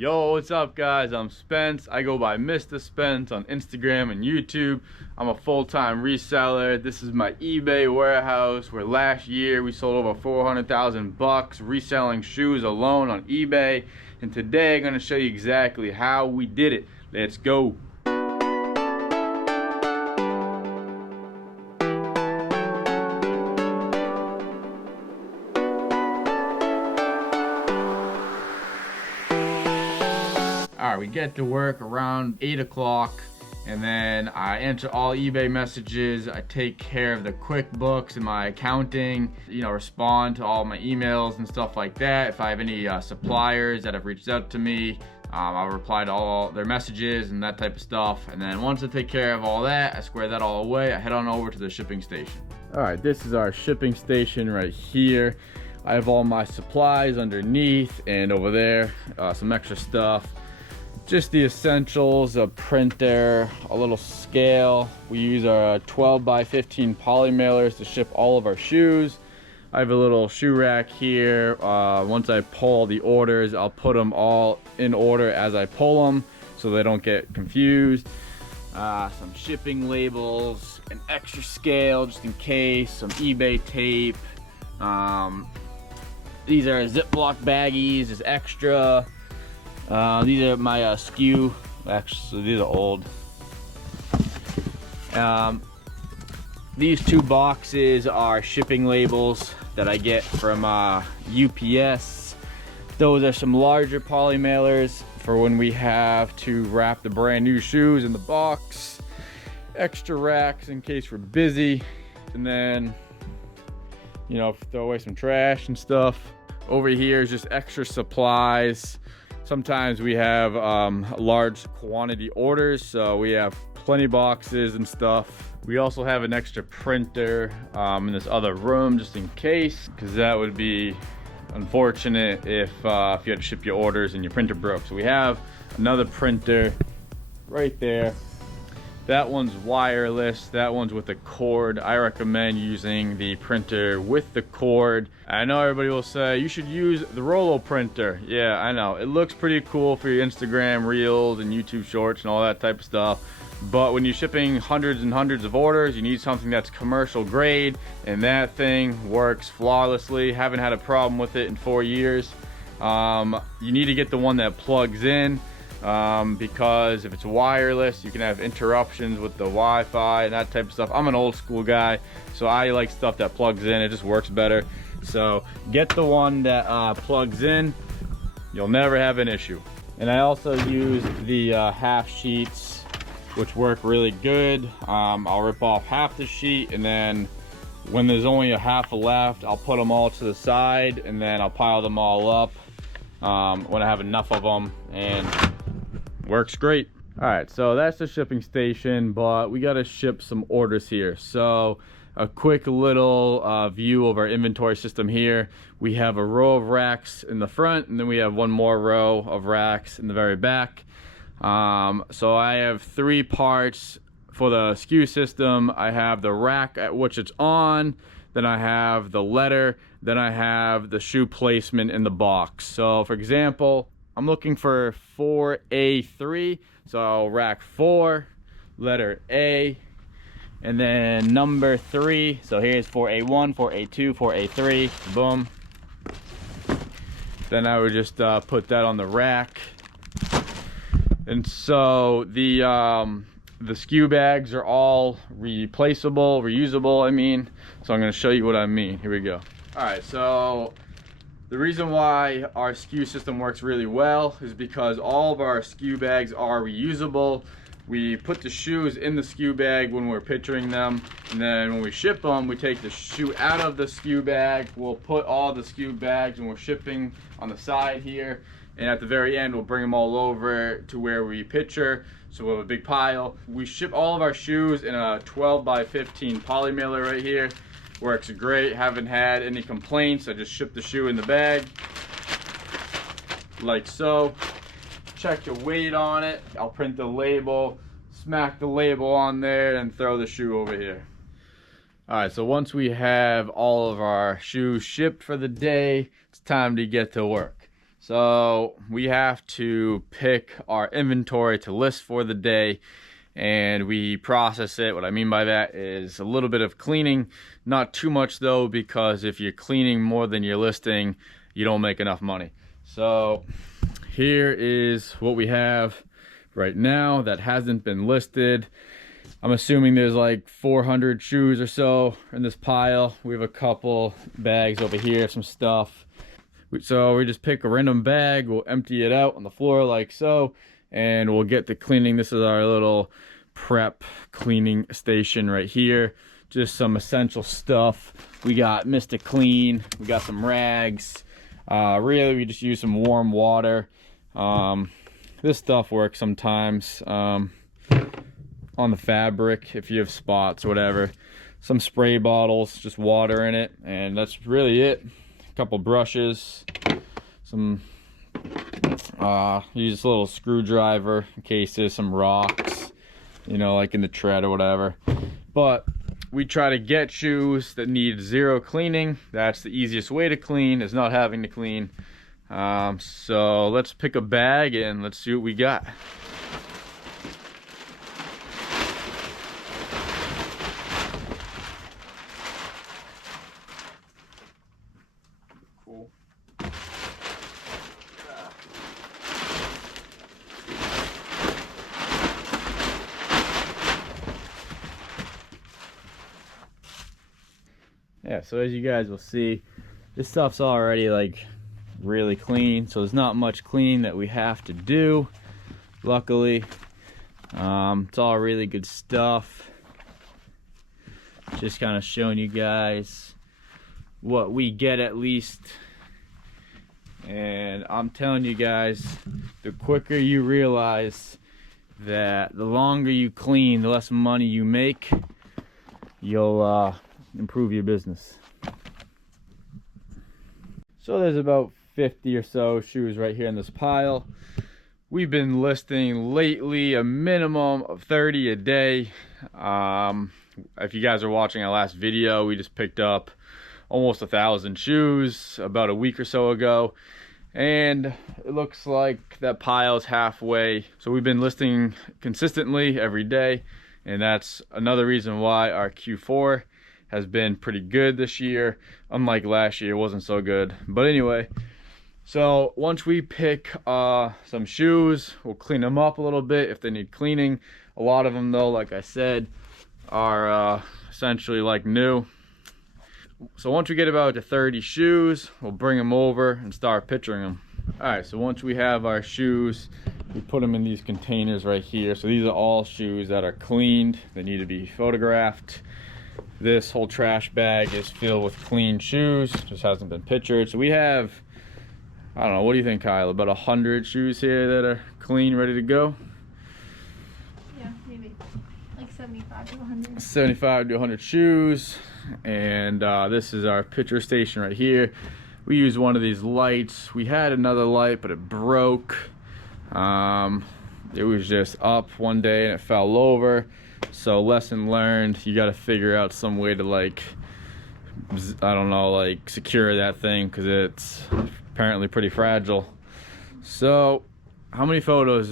Yo, what's up guys? I'm Spence. I go by Mr. Spence on Instagram and YouTube. I'm a full-time reseller. This is my eBay warehouse where last year we sold over 400,000 bucks reselling shoes alone on eBay. And today I'm gonna show you exactly how we did it. Let's go. Alright, we get to work around 8 o'clock and then I answer all eBay messages. I take care of the QuickBooks and my accounting, respond to all my emails and stuff like that. If I have any suppliers that have reached out to me, I'll reply to all their messages and that type of stuff. And then once I take care of all that, I square that all away, I head on over to the shipping station. Alright, this is our shipping station right here. I have all my supplies underneath and over there, some extra stuff. Just the essentials, a printer, a little scale. We use our 12 by 15 poly mailers to ship all of our shoes. I have a little shoe rack here. Once I pull the orders, I'll put them all in order as I pull them so they don't get confused. Some shipping labels, an extra scale just in case, some eBay tape. These are Ziploc baggies, is extra. These are my SKU. Actually, these are old. These two boxes are shipping labels that I get from UPS. Those are some larger poly mailers for when we have to wrap the brand new shoes in the box. Extra racks in case we're busy. And then, throw away some trash and stuff. Over here is just extra supplies. Sometimes we have large quantity orders, so we have plenty boxes and stuff. We also have an extra printer in this other room just in case, because that would be unfortunate if you had to ship your orders and your printer broke. So we have another printer right there. That one's wireless, that one's with a cord. I recommend using the printer with the cord. I know everybody will say, you should use the Rollo printer. Yeah, I know. It looks pretty cool for your Instagram Reels and YouTube Shorts and all that type of stuff. But when you're shipping hundreds and hundreds of orders, you need something that's commercial grade, and that thing works flawlessly. Haven't had a problem with it in 4 years. You need to get the one that plugs in. Because if it's wireless, you can have interruptions with the Wi-Fi and that type of stuff. I'm an old school guy, so I like stuff that plugs in. It just works better. So get the one that plugs in. You'll never have an issue. And I also use the half sheets, which work really good. I'll rip off half the sheet, and then when there's only a half left, I'll put them all to the side, and then I'll pile them all up when I have enough of them, and works great. All right, so that's the shipping station, but we got to ship some orders here. So a quick little view of our inventory system here. We have a row of racks in the front, and then we have one more row of racks in the very back. So I have 3 parts for the SKU system. I have the rack at which it's on, then I have the letter, then I have the shoe placement in the box. So for example, I'm looking for 4A3, so rack 4, letter A, and then number 3. So here's 4A1, 4A2, 4A3, boom. Then I would just put that on the rack. And so the SKU bags are all replaceable, reusable, I mean. So I'm gonna show you what I mean. Here we go. All right, so the reason why our SKU system works really well is because all of our SKU bags are reusable. We put the shoes in the SKU bag when we're picturing them, and then when we ship them, we take the shoe out of the SKU bag. We'll put all the SKU bags when we're shipping on the side here, and at the very end, we'll bring them all over to where we picture, so we'll have a big pile. We ship all of our shoes in a 12 by 15 poly mailer right here. Works great, haven't had any complaints. I just ship the shoe in the bag, like so. Check your weight on it. I'll print the label, smack the label on there, and throw the shoe over here. All right, so once we have all of our shoes shipped for the day, it's time to get to work. So we have to pick our inventory to list for the day, and we process it. What I mean by that is a little bit of cleaning, not too much though, because if you're cleaning more than you're listing, you don't make enough money. So here is what we have right now that hasn't been listed. I'm assuming there's like 400 shoes or so in this pile. We have a couple bags over here, some stuff. So we just pick a random bag, we'll empty it out on the floor like so, and we'll get to cleaning. This is our little prep cleaning station right here. Just some essential stuff. We got Mr. Clean, we got some rags. Really, we just use some warm water. This stuff works sometimes on the fabric if you have spots or whatever. Some spray bottles, just water in it, and that's really it. A couple brushes, some use a little screwdriver in case there's some rocks, you know, like in the tread or whatever. But we try to get shoes that need zero cleaning. That's the easiest way to clean, is not having to clean. So let's pick a bag and let's see what we got. Cool. Yeah, so as you guys will see, this stuff's already like really clean, so there's not much cleaning that we have to do, luckily. It's all really good stuff. Just kind of showing you guys what we get at least. And I'm telling you guys, the quicker you realize that the longer you clean, the less money you make, you'll improve your business. So there's about 50 or so shoes right here in this pile. We've been listing lately a minimum of 30 a day. If you guys are watching our last video, we just picked up almost 1,000 shoes about a week or so ago, and it looks like that pile is halfway. So we've been listing consistently every day, and that's another reason why our Q4 has been pretty good this year. Unlike last year, it wasn't so good. But anyway, so once we pick some shoes, we'll clean them up a little bit if they need cleaning. A lot of them though, like I said, are essentially like new. So once we get about to 30 shoes, we'll bring them over and start picturing them. All right, so once we have our shoes, we put them in these containers right here. So these are all shoes that are cleaned. They need to be photographed. This whole trash bag is filled with clean shoes, just hasn't been pictured. So we have, I don't know, what do you think, Kyle? About 100 shoes here that are clean, ready to go? Yeah, maybe like 75 to 100. 75 to 100 shoes. And this is our picture station right here. We use one of these lights. We had another light, but it broke. It was just up one day and it fell over. So lesson learned, you got to figure out some way to, like, I don't know, like secure that thing, because it's apparently pretty fragile. So how many photos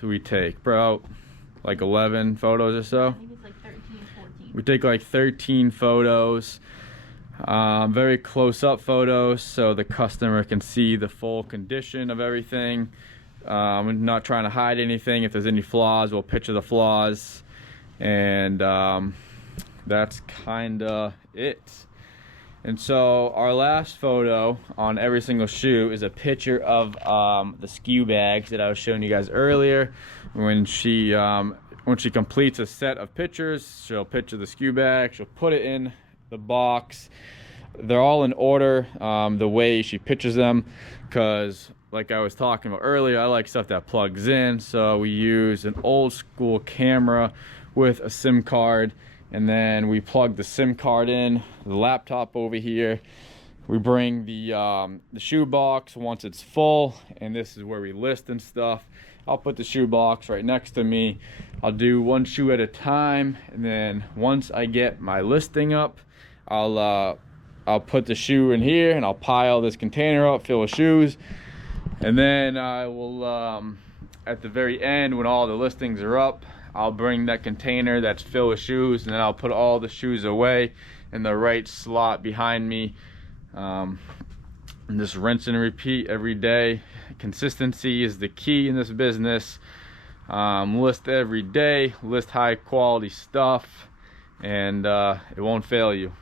do we take? Bro, like 11 photos or so? I think it's like 13, 14. We take like 13 photos, very close-up photos, so the customer can see the full condition of everything. We're not trying to hide anything. If there's any flaws, we'll picture the flaws. And that's kind of it. And so our last photo on every single shoe is a picture of the SKU bags that I was showing you guys earlier. When she completes a set of pictures, she'll picture the SKU bag, she'll put it in the box. They're all in order, the way she pictures them, because like I was talking about earlier, I like stuff that plugs in. So we use an old school camera with a SIM card, and then we plug the SIM card in the laptop over here. We bring the shoe box once it's full, and this is where we list and stuff. I'll put the shoe box right next to me. I'll do one shoe at a time, and then once I get my listing up, I'll put the shoe in here and I'll pile this container up, fill with shoes. And then I will, at the very end, when all the listings are up, I'll bring that container that's filled with shoes, and then I'll put all the shoes away in the right slot behind me. And just rinse and repeat every day. Consistency is the key in this business. List every day, list high quality stuff, and it won't fail you.